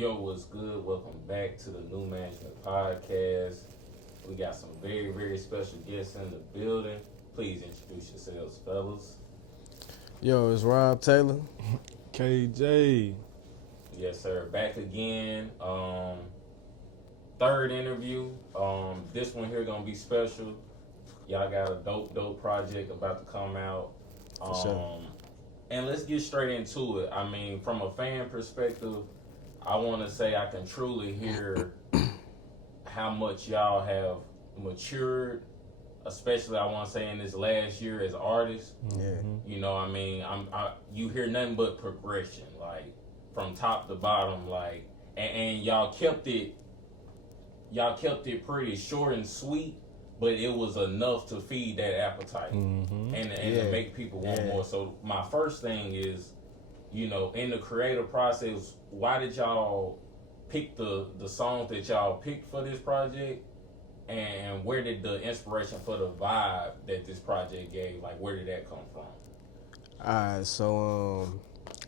Yo, what's good? Welcome back to the Mgmt Podcast. We got some very, very special guests in the building. Please introduce yourselves, fellas. Yo, it's RobTaleur. KJ. Yes, sir. Back again. Third interview. This one here gonna be special. Y'all got a dope project about to come out. For sure. And let's get straight into it. I mean, from a fan perspective, I want to say I can truly hear how much y'all have matured, especially I want to say in this last year as artists. Yeah. You know, I mean, you hear nothing but progression, like from top to bottom, like, and y'all kept it pretty short and sweet, but it was enough to feed that appetite and to make people want more. So my first thing is, you know, in the creative process, why did y'all pick the songs that y'all picked for this project, and where did the inspiration for the vibe that this project gave, like, where did that come from? Alright, so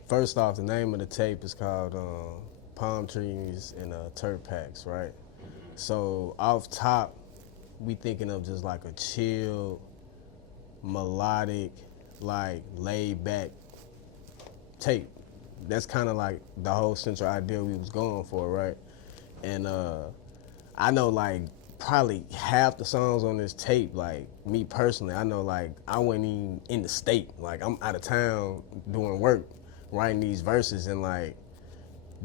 first off, the name of the tape is called Palm Trees and Turp Packs, right? So off top, we thinking of just like a chill, melodic, like laid back tape. That's kind of like the whole central idea we was going for, right? And I know like probably half the songs on this tape, like me personally, I know like I wasn't even in the state. Like I'm out of town doing work, writing these verses, and like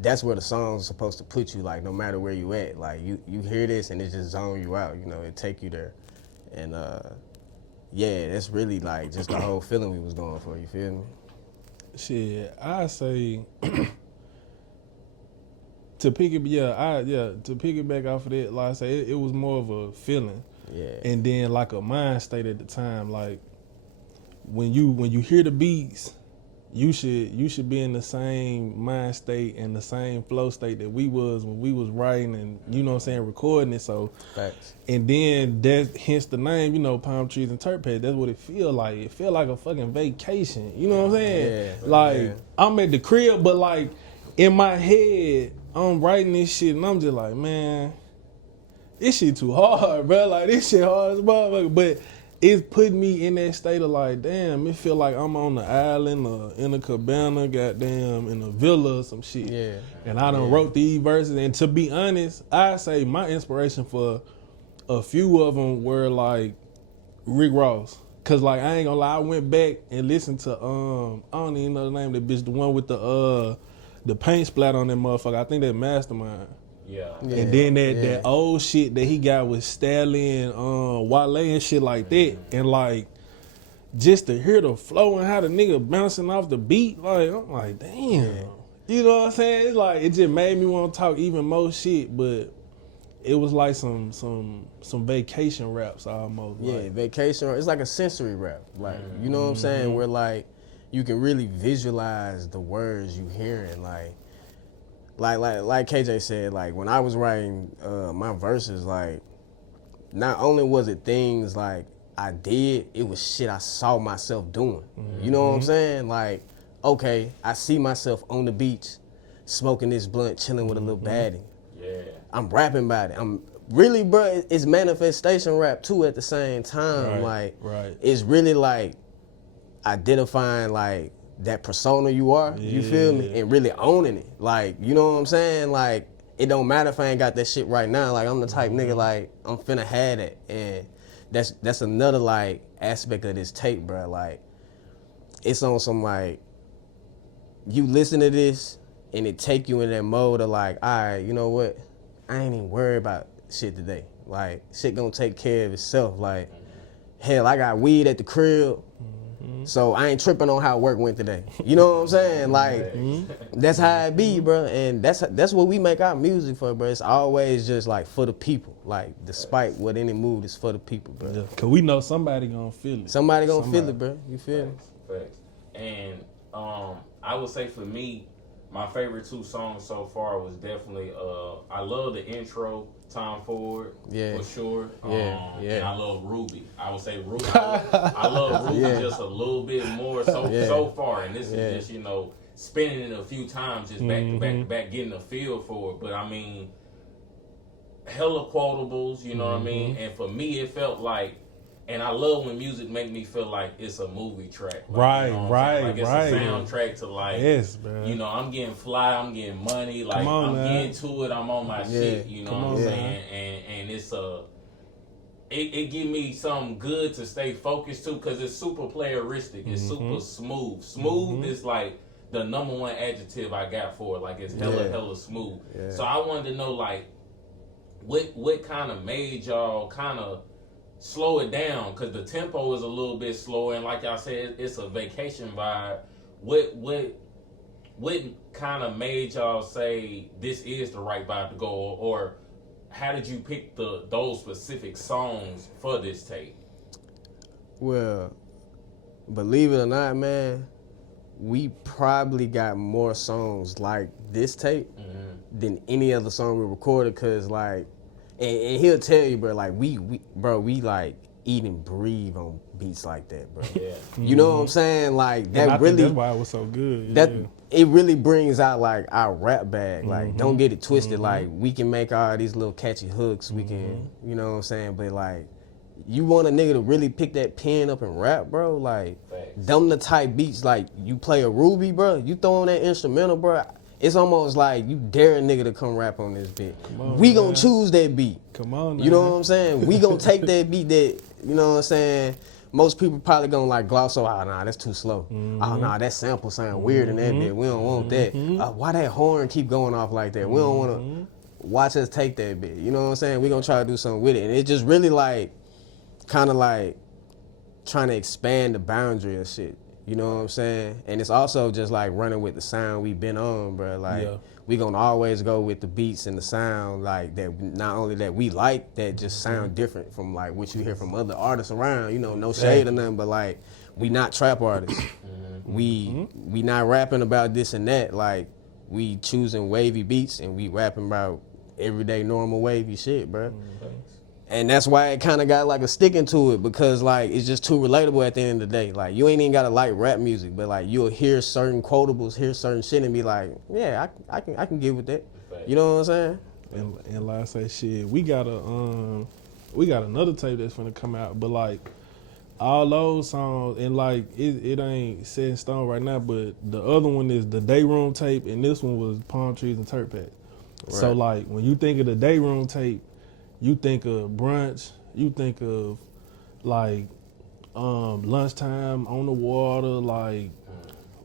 that's where the song's supposed to put you, like no matter where you at. Like you hear this and it just zone you out, you know, it take you there. And yeah, that's really like just the whole feeling we was going for, you feel me? Shit, I say to piggyback off of that, like I say, it was more of a feeling. Yeah. And then like a mind state at the time. Like when you hear the beats, you should be in the same mind state and the same flow state that we was when we was writing and, you know what I'm saying, recording it. So Facts. And then that hence the name, you know, Palm Trees and Turp Packs. That's what it feel like. It feel like a fucking vacation. You know what I'm saying? Yeah. Like Yeah. I'm at the crib, but like in my head, I'm writing this shit and I'm just like, man, this shit too hard, bro. Like this shit hard as motherfucker. But it's putting me in that state of like, damn, it feel like I'm on the island or in a cabana, goddamn, in a villa or some shit. Yeah. And I done wrote these verses. And to be honest, I say my inspiration for a few of them were like Rick Ross. Cause like I ain't gonna lie, I went back and listened to I don't even know the name of the bitch, the one with the paint splat on that motherfucker. I think that Mastermind. Yeah. And then that old shit that he got with Stallion, Wale and shit like that. And like just to hear the flow and how the nigga bouncing off the beat, like I'm like, damn. You know what I'm saying? It's like it just made me want to talk even more shit, but it was like some vacation raps almost. Yeah, like. vacation. It's like a sensory rap. Like, you know what I'm saying? Where like you can really visualize the words you hearing. Like KJ said, like when I was writing my verses, like not only was it things like I did, it was shit I saw myself doing. You know what I'm saying? Like, okay, I see myself on the beach, smoking this blunt, chilling with a little baddie. Yeah. I'm rapping about it. I'm really, bro, it's manifestation rap too at the same time. Right, It's really like identifying like that persona you are, you feel me? And really owning it. Like, you know what I'm saying? Like, it don't matter if I ain't got that shit right now. Like, I'm the type nigga, like, I'm finna have that. And that's another, like, aspect of this tape, bro. Like, it's on some, like, you listen to this and it take you in that mode of, like, all right, you know what? I ain't even worried about shit today. Like, shit gonna take care of itself. Like, hell, I got weed at the crib. So I ain't tripping on how work went today. You know what I'm saying? Like, that's how it be, bro. And that's what we make our music for, bro. It's always just like for the people. Like, despite what any mood is for the people, bro. Yeah, cause we know somebody gonna feel it. Somebody gonna feel it, bro. You feel me? Facts. And I would say for me, my favorite two songs so far was definitely I love the intro, Tom Ford, for sure. And I love Ruby. I would say Ruby. I love Ruby just a little bit more so far. And this is just, you know, spinning it a few times, just back to back to back, getting a feel for it. But I mean, hella quotables, you know what I mean? And for me, it felt like, and I love when music make me feel like it's a movie track. Like, right, you know right, like it's right. a soundtrack to like, yes, man. you know, I'm getting fly, I'm getting money, like I'm getting to it, I'm on my shit, you know what I'm saying? And it's it give me something good to stay focused to, because it's super playeristic, it's super smooth. Smooth is like the number one adjective I got for it. Like it's hella smooth. Yeah. So I wanted to know like what kind of made y'all kind of slow it down, because the tempo is a little bit slower, and like y'all said, it's a vacation vibe. What kind of made y'all say this is the right vibe to go, or how did you pick those specific songs for this tape? Well, believe it or not, man, we probably got more songs like this tape than any other song we recorded, because like, and he'll tell you, bro, like we like eat and breathe on beats like that, bro. Yeah. You know what I'm saying? Like that, I really, think that's why it was so good. That it really brings out like our rap bag. Like don't get it twisted. Like we can make all these little catchy hooks. We can, you know what I'm saying? But like, you want a nigga to really pick that pen up and rap, bro? Like, them the type beats, like you play a Ruby, bro. You throw on that instrumental, bro. It's almost like you dare a nigga to come rap on this beat. We gonna choose that beat. Come on, you know what I'm saying? We gonna take that beat that, you know what I'm saying? Most people probably gonna like gloss over, oh nah, that's too slow. Oh nah, that sample sound weird in that bit. We don't want that. Why that horn keep going off like that? We don't wanna watch us take that bit. You know what I'm saying? We gonna try to do something with it. And it just really like, kinda like trying to expand the boundary of shit. You know what I'm saying? And it's also just like running with the sound we've been on, bro. Like, we gonna always go with the beats and the sound, like, that not only that we like, that just sound different from like what you hear from other artists around, you know, no shade or nothing, but like, we not trap artists. We not rapping about this and that. Like, we choosing wavy beats and we rapping about everyday normal wavy shit, bro. And that's why it kind of got like a sticking to it, because like it's just too relatable at the end of the day. Like, you ain't even gotta like rap music, but like you'll hear certain quotables, hear certain shit, and be like, yeah, I can get with that. You know what I'm saying? And like I say, shit, we got another tape that's gonna come out, but like all those songs, and like it ain't set in stone right now, but the other one is the Day Room tape, and this one was Palm Trees and Turp Packs. Right. So like when you think of the Day Room tape, you think of brunch, you think of like lunchtime on the water, like,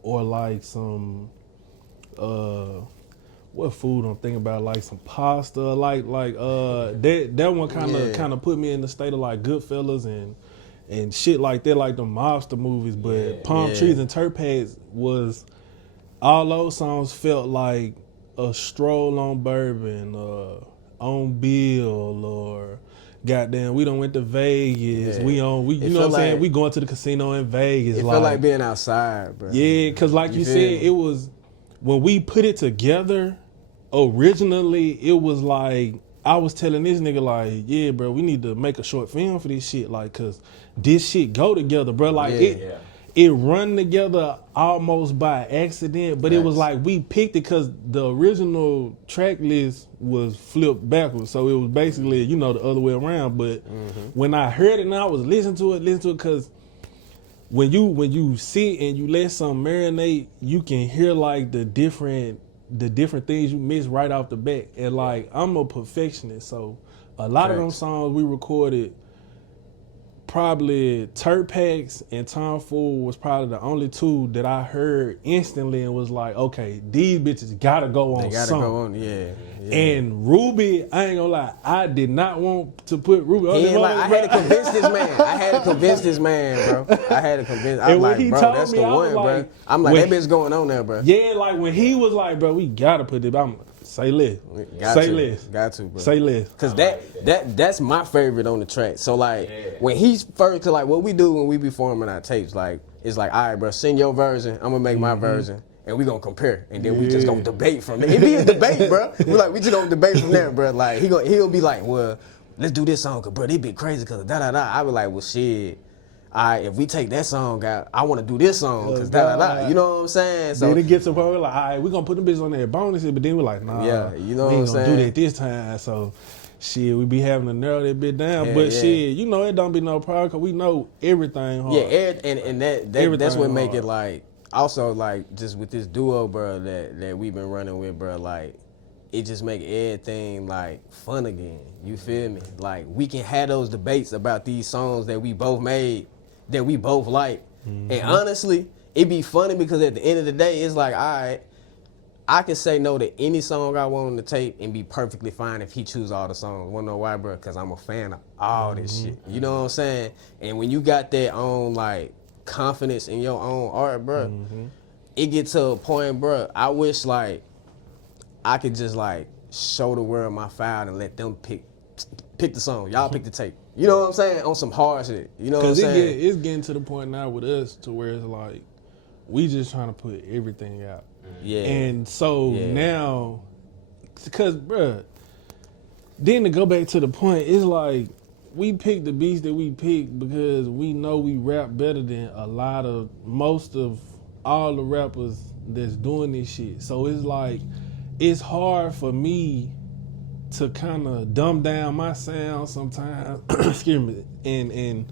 or like some what food I'm thinking about, like some pasta, like that one kind of put me in the state of like Goodfellas and shit like that, like the mobster movies. But Palm Trees and Turp Packs was, all those songs felt like a stroll on Bourbon, on Bill, or goddamn, we done went to Vegas. You know what I'm saying? We going to the casino in Vegas. It felt like being outside, bro. Yeah, because like you said, it was, when we put it together, originally, it was like, I was telling this nigga like, yeah, bro, we need to make a short film for this shit, like, cause this shit go together, bro. Like it run together almost by accident, but it was like we picked it because the original track list was flipped backwards, so it was basically, you know, the other way around. But when I heard it and I was listening to it, because when you sit and you let something marinate, you can hear like the different things you miss right off the bat. And like, I'm a perfectionist, so a lot of them songs we recorded, probably Turp Packs and Tom Fool was probably the only two that I heard instantly and was like, okay, these bitches gotta go on. They gotta go on, And Ruby, I ain't gonna lie, I did not want to put Ruby on. I had to convince this man. I had to convince this man, bro. I had to convince. I'm like, bro, that's the one, bro. I'm like, that bitch going on there, bro. Yeah, like when he was like, bro, we gotta put it. I'm say less. Say less. Got to, bro. Say less. Cause that's my favorite on the track. So like when he's first, cause like what we do when we be forming our tapes, like it's like, all right, bro, send your version. I'm gonna make my version, and we gonna compare, and then we just gonna debate from there. It be a debate, bro. We just gonna debate from there, bro. Like he'll be like, well, let's do this song, cause bro, they be crazy, cause da da da. I be like, well, shit. if we take that song out, I want to do this song because da. You know what I'm saying? So then it gets to the point where like, all right, we're gonna put them bitches on there bonuses, but then we're like, nah, yeah, you know we ain't what I'm gonna do saying? that this time. So shit, we be having to narrow that bit down. Yeah, but yeah. shit, you know, it don't be no problem because we know everything hard. Yeah, and that's Everything what make hard. it like also like just with this duo, bro, that we've been running with, bro, like it just make everything like fun again. You feel me? Like we can have those debates about these songs that we both made, that we both like. And honestly, it be funny because at the end of the day, it's like, all right, I can say no to any song I want on the tape and be perfectly fine if he choose all the songs. Wanna know why, bro? Because I'm a fan of all this shit. You know what I'm saying? And when you got that own like confidence in your own art, bro, it get to a point, bro. I wish like I could just like show the world my file and let them pick the song. Y'all pick the tape. You know what I'm saying? On some hard shit. You know what I'm saying? It's getting to the point now with us to where it's like we just trying to put everything out. Yeah. And so now, because bruh, then to go back to the point, it's like we picked the beats that we picked because we know we rap better than most of all the rappers that's doing this shit. So it's like, it's hard for me to kind of dumb down my sound sometimes, excuse me, and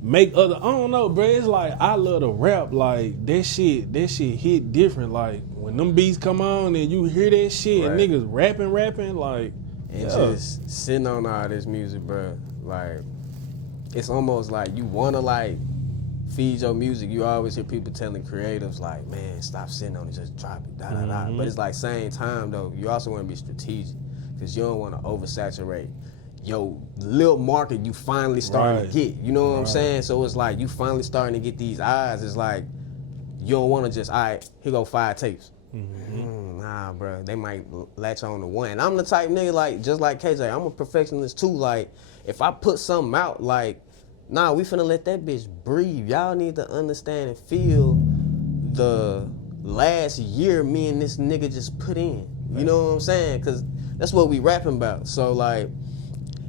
make other, I don't know, bro. It's like I love to rap, like that shit hit different. Like when them beats come on and you hear that shit and niggas rapping, like and just sitting on all this music, bro. Like it's almost like you wanna like feed your music. You always hear people telling creatives like, man, stop sitting on it, just drop it, da da da. But it's like same time though, you also wanna be strategic because you don't wanna oversaturate your little market you finally starting to get. You know what I'm saying? So it's like you finally starting to get these eyes. It's like you don't want to just, all right, here go 5 tapes. Nah, bro, they might latch on to one. And I'm the type nigga like, just like KJ, I'm a perfectionist too. Like, if I put something out, like, nah, we finna let that bitch breathe. Y'all need to understand and feel the last year me and this nigga just put in. You know what I'm saying? Because that's what we rapping about. So, like,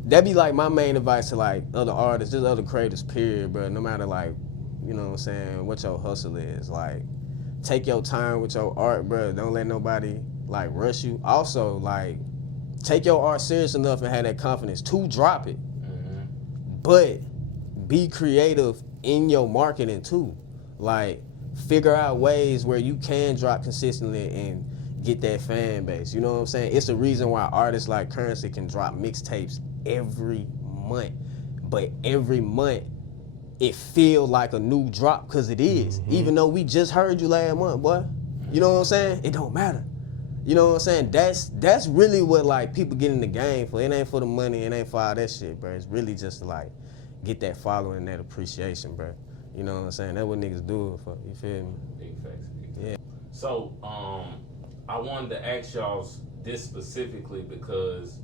that be like my main advice to like other artists, just other creators, period, bro. No matter like, you know what I'm saying, what your hustle is. Like, take your time with your art, bro. Don't let nobody like rush you. Also, like, take your art serious enough and have that confidence to drop it. But be creative in your marketing too. Like, figure out ways where you can drop consistently and get that fan base. You know what I'm saying? It's the reason why artists like Currency can drop mixtapes every month. But every month, it feel like a new drop because it is. Even though we just heard you last month, boy. You know what I'm saying? It don't matter. You know what I'm saying? That's really what like people get in the game for. It ain't for the money. It ain't for all that shit, bro. It's really just to like get that following and that appreciation, bro. You know what I'm saying? That's what niggas do it for. You feel me? Big facts. Yeah. So, I wanted to ask y'all this specifically because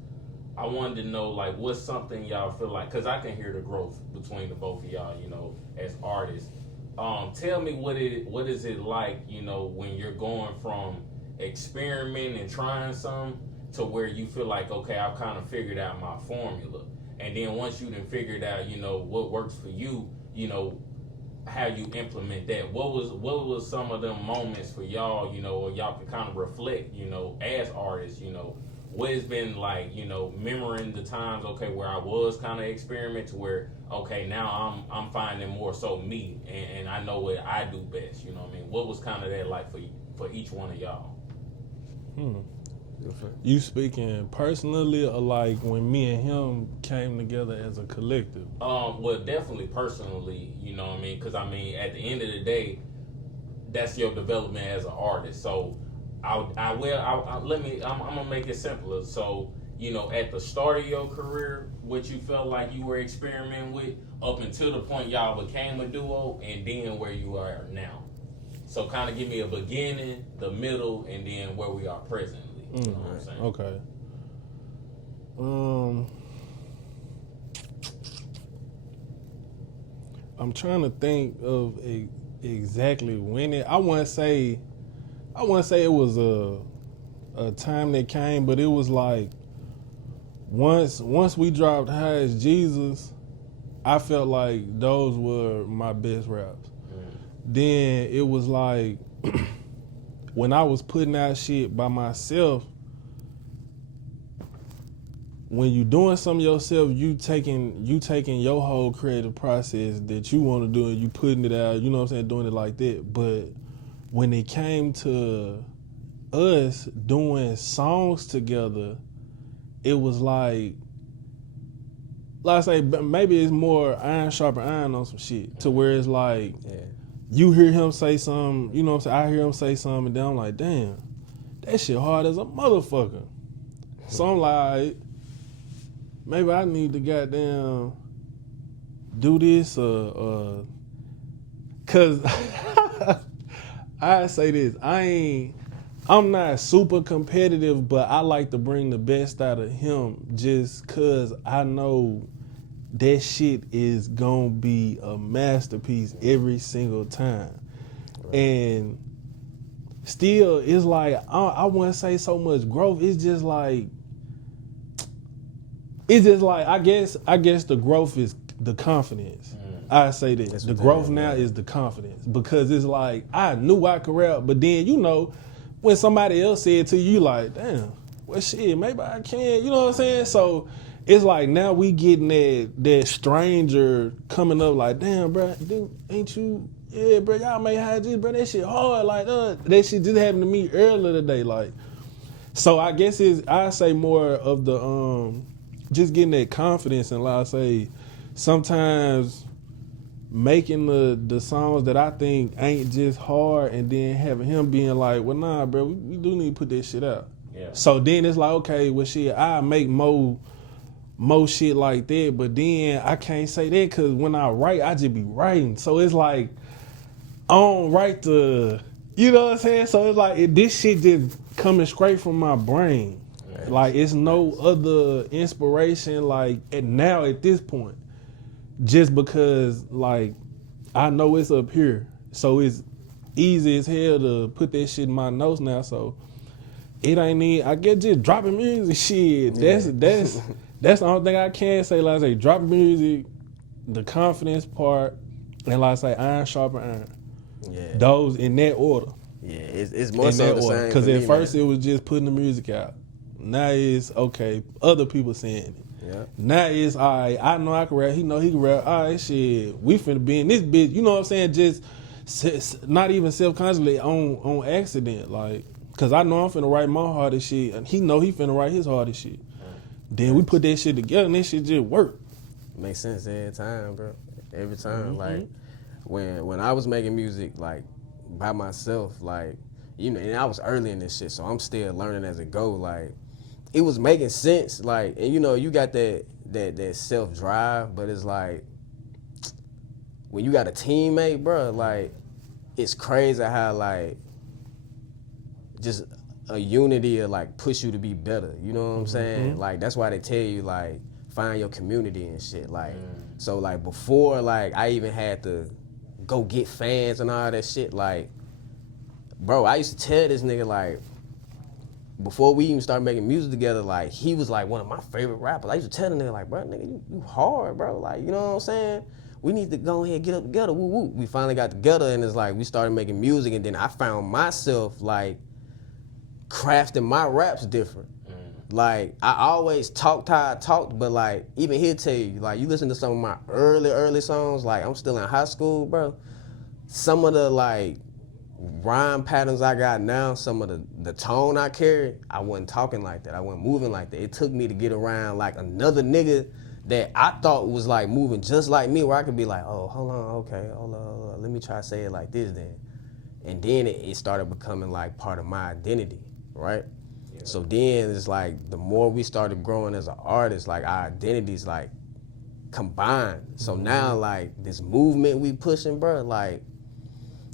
I wanted to know, like, what's something y'all feel like, because I can hear the growth between the both of y'all, you know, as artists. Tell me what is it like, you know, when you're going from experimenting and trying some to where you feel like, okay, I've kind of figured out my formula. And then once you done figured out, you know, what works for you, you know, how you implement that. What was some of them moments for y'all, you know, or y'all could kind of reflect, you know, as artists, you know, what has been like, you know, remembering the times, okay, where I was kind of experiment to where, okay, now I'm finding more so me and I know what I do best, you know what I mean? What was kind of that like for each one of y'all? You speaking personally or like when me and him came together as a collective? Well, definitely personally, you know what I mean? Because I mean, at the end of the day, that's your development as an artist. So I'm gonna make it simpler. So, you know, at the start of your career, what you felt like you were experimenting with up until the point y'all became a duo, and then where you are now. So kind of give me a beginning, the middle, and then where we are presently. You know what I'm saying? Okay. I'm trying to think of exactly when it. I wouldn't say it was a time that came, but it was like once we dropped High as Jesus, I felt like those were my best raps. Then it was like when I was putting out shit by myself, when you doing something yourself, you taking your whole creative process that you want to do and you putting it out, you know what I'm saying, doing it like that. But when it came to us doing songs together, it was like I say, maybe it's more iron sharper iron on some shit to where it's like, you hear him say something, you know what I'm saying, I hear him say something, and then I'm like, damn, that shit hard as a motherfucker. So I'm like, maybe I need to goddamn do this cause I say this, I'm not super competitive, but I like to bring the best out of him just cause I know that shit is gonna be a masterpiece every single time. Right. And still, it's like, I wouldn't say so much growth, it's just like, I guess the growth is the confidence. I say that. The growth now is the confidence. Because it's like, I knew I could rap, but then, you know, when somebody else said to you, like, damn, well, shit, maybe I can, you know what I'm saying? So it's like now we getting that stranger coming up like, damn, bro, ain't you, yeah, bro, y'all may have this, bro, that shit hard, like, that shit just happened to me earlier today, like. So I guess I say more of the, just getting that confidence and like I say, sometimes making the songs that I think ain't just hard and then having him being like, well, nah, bro, we do need to put that shit out. Yeah. So then it's like, okay, well, shit, I make more shit like that, but then I can't say that because when I write, I just be writing. So it's like, I don't write you know what I'm saying? So it's like, this shit just coming straight from my brain. Right. Like, it's no other inspiration, like, now at this point. Just because, like, I know it's up here. So it's easy as hell to put that shit in my notes now. So it ain't I get just dropping music shit. That's the only thing I can say. Like I say, dropping music, the confidence part, and like I say, iron sharper iron. Yeah. Those in that order. Yeah, it's more so the same. Because at first it was just putting the music out. Now it's, okay, other people saying it. Yeah. Now it's, all right, I know I can rap, he know he can rap, all right, shit, we finna be in this bitch, you know what I'm saying, just not even self-consciously on accident, like, because I know I'm finna write my hardest shit, and he know he finna write his hardest shit. Then we put that shit together, and that shit just work. Makes sense every time, bro. Every time, like, when I was making music, like, by myself, like, you know, and I was early in this shit, so I'm still learning as it go, like, it was making sense, like, and you know, you got that self-drive, but it's like, when you got a teammate, bro, like, it's crazy how, like, just a unity will, like, push you to be better, you know what I'm saying? Like, that's why they tell you, like, find your community and shit, like, so, like, before, like, I even had to go get fans and all that shit, like, bro, I used to tell this nigga, like, before we even started making music together, like, he was like one of my favorite rappers. I used to tell the nigga, like, bro, nigga, you hard, bro. Like, you know what I'm saying? We need to go ahead and get up together, woo woo. We finally got together, and it's like we started making music, and then I found myself, like, crafting my raps different. Like, I always talked how I talked, but, like, even he'll tell you, like, you listen to some of my early songs, like, I'm still in high school, bro. Some of the, like, rhyme patterns I got now, some of the tone I carry, I wasn't talking like that. I wasn't moving like that. It took me to get around like another nigga that I thought was like moving just like me, where I could be like, oh, hold on, okay, hold on. Let me try to say it like this then. And then it started becoming like part of my identity, right? Yeah. So then it's like the more we started growing as an artist, like our identities like combined. So now like this movement we pushing, bro, like,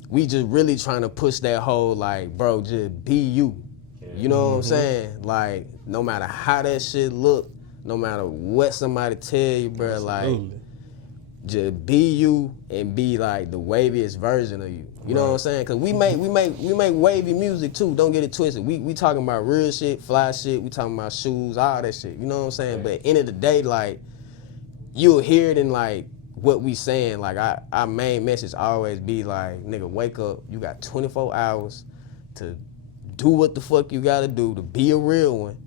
we just really trying to push that whole, like, bro, just be you. You know what I'm saying? Like, no matter how that shit look, no matter what somebody tell you, bro, like, just be you and be, like, the waviest version of you. You know what I'm saying? Because we make wavy music, too. Don't get it twisted. We talking about real shit, fly shit. We talking about shoes, all that shit. You know what I'm saying? But at the end of the day, like, you'll hear it in, like, what we saying, like our main message always be like, nigga, wake up. You got 24 hours to do what the fuck you gotta do to be a real one.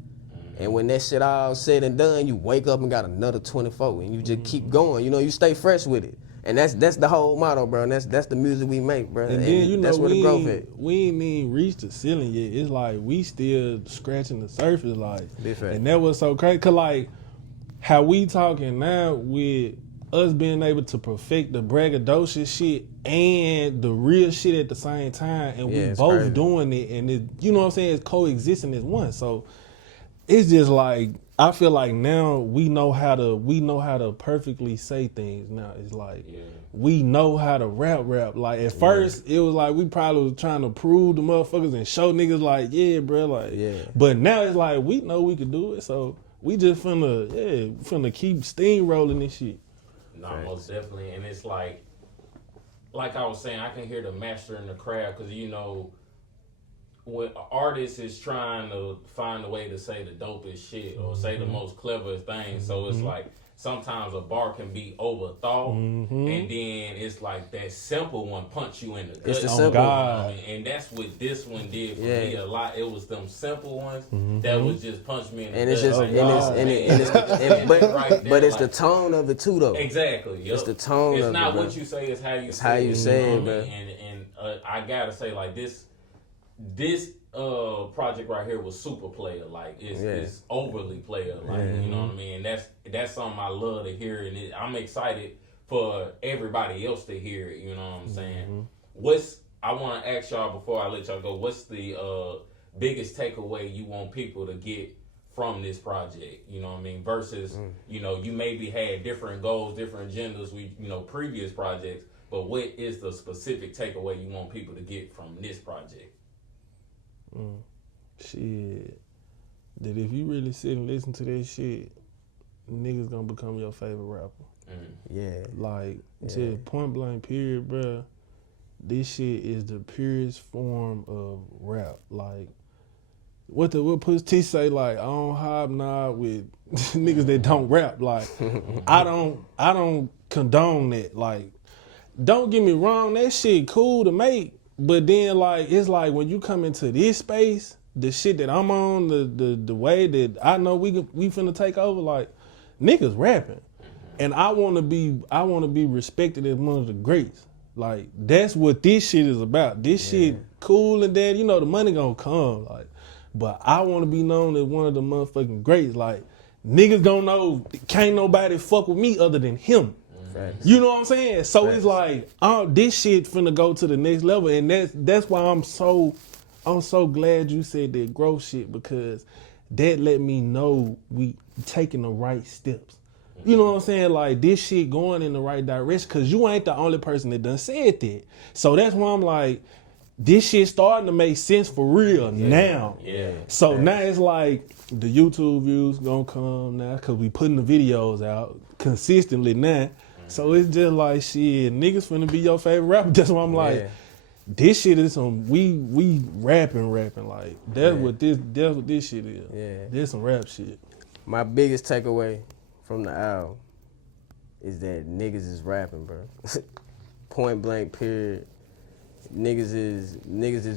And when that shit all said and done, you wake up and got another 24, and you just keep going. You know, you stay fresh with it, and that's the whole motto, bro. And that's the music we make, bro. And then you know that's where the growth at. We ain't even reached the ceiling yet. It's like we still scratching the surface, like. And that was so crazy, cause like how we talking now with us being able to perfect the braggadocious shit and the real shit at the same time, and we both crazy. Doing it, and it, you know what I'm saying, it's coexisting as one. So. It's just like I feel like now we know how to perfectly say things. Now it's like we know how to rap. Like at first it was like we probably was trying to prove the motherfuckers and show niggas like bro, like But now it's like we know we could do it, so we just finna keep steamrolling this shit. No, most definitely, and it's like I was saying, I can hear the master in the craft, because you know. When an artist is trying to find a way to say the dopest shit or say the most cleverest thing, so it's like sometimes a bar can be overthought, and then it's like that simple one punch you in the gut. It's the simple one. And that's what this one did for me a lot. It was them simple ones that was just punch me in the gut. But it's the tone of it too, though. Exactly. Yep. It's the tone. It's of not it, what you say; it's how you. It's how you say it, bro. And I gotta say, like this project right here was super player, like it's overly player, like you know what I mean. That's something I love to hear, and I'm excited for everybody else to hear it. You know what I'm saying? I want to ask y'all before I let y'all go. What's the biggest takeaway you want people to get from this project? You know what I mean? Versus you know, you maybe had different goals, different agendas. Previous projects, but what is the specific takeaway you want people to get from this project? Shit, that if you really sit and listen to that shit, niggas gonna become your favorite rapper. Like just point blank period, bruh. This shit is the purest form of rap. Like what Push T say, like I don't hobnob with niggas that don't rap. Like I don't condone that. Like don't get me wrong, that shit cool to make. But then, like, it's like when you come into this space, the shit that I'm on, the way that I know we finna take over, like, niggas rapping, and I wanna be respected as one of the greats. Like, that's what this shit is about. This shit cool and that, you know, the money gonna come, like, but I wanna be known as one of the motherfucking greats. Like, niggas gonna know can't nobody fuck with me other than him. Facts. You know what I'm saying? So it's like, this shit finna go to the next level, and that's why I'm so glad you said that growth shit, because that let me know we taking the right steps. You know what I'm saying? Like this shit going in the right direction, because you ain't the only person that done said that. So that's why I'm like, this shit starting to make sense for real now. So now it's like the YouTube views gonna come now, because we putting the videos out consistently now. So it's just like, shit, niggas finna be your favorite rapper. That's why I'm like, this shit is some, we rapping. Like, that's what this shit is. Yeah. This some rap shit. My biggest takeaway from the album is that niggas is rapping, bro. Point blank, period. Niggas is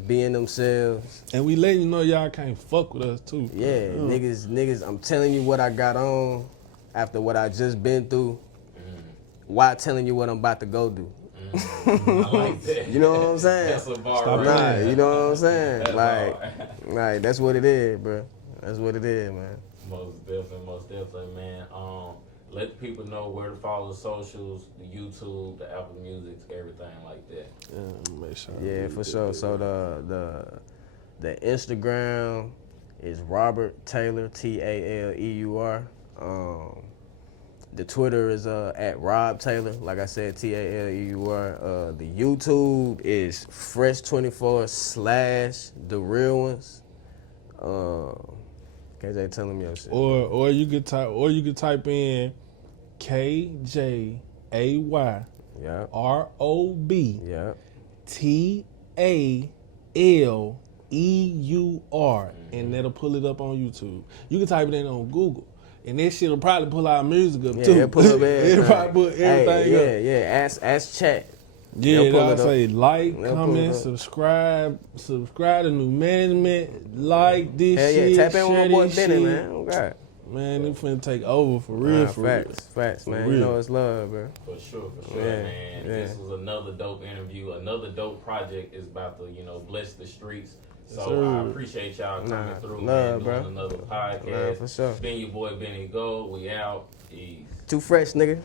being themselves. And we letting you know y'all can't fuck with us too. Yeah, niggas, I'm telling you what I got on after what I just been through. Why telling you what I'm about to go do? I like that. You know what I'm saying? That's a bar right. You know what I'm saying? Like that's what it is, bro. That's what it is, man. Most definitely, man. Let the people know where to follow the socials, the YouTube, the Apple Music, everything like that. Make sure. Yeah, for sure. So the Instagram is RobTaleur, TALEUR. The Twitter is at RobTaleur, like I said, TALEUR. The YouTube is Fresh24/The Real Ones. KJ telling me your shit. Or you could type in KJAY RobTaleur, and that'll pull it up on YouTube. You can type it in on Google. And this shit'll probably pull our music up Yeah, too. it'll pull up everything. It'll probably put everything up. Yeah. Ask chat. Yeah, I say like, They'll comment, subscribe to new management, like this shit. Yeah, tap in with my boy Benny, shit. man. Oh God. Man, they finna take over for real, for real. Facts, man. For real. You know it's love, bro. For sure, Yeah, man. yeah. This was another dope interview. Another dope project is about to, bless the streets. So Sir. I appreciate y'all coming through, love, man, bro. doing another podcast. Love, for sure. Been your boy Benny Gold. We out. Peace. Too fresh, nigga.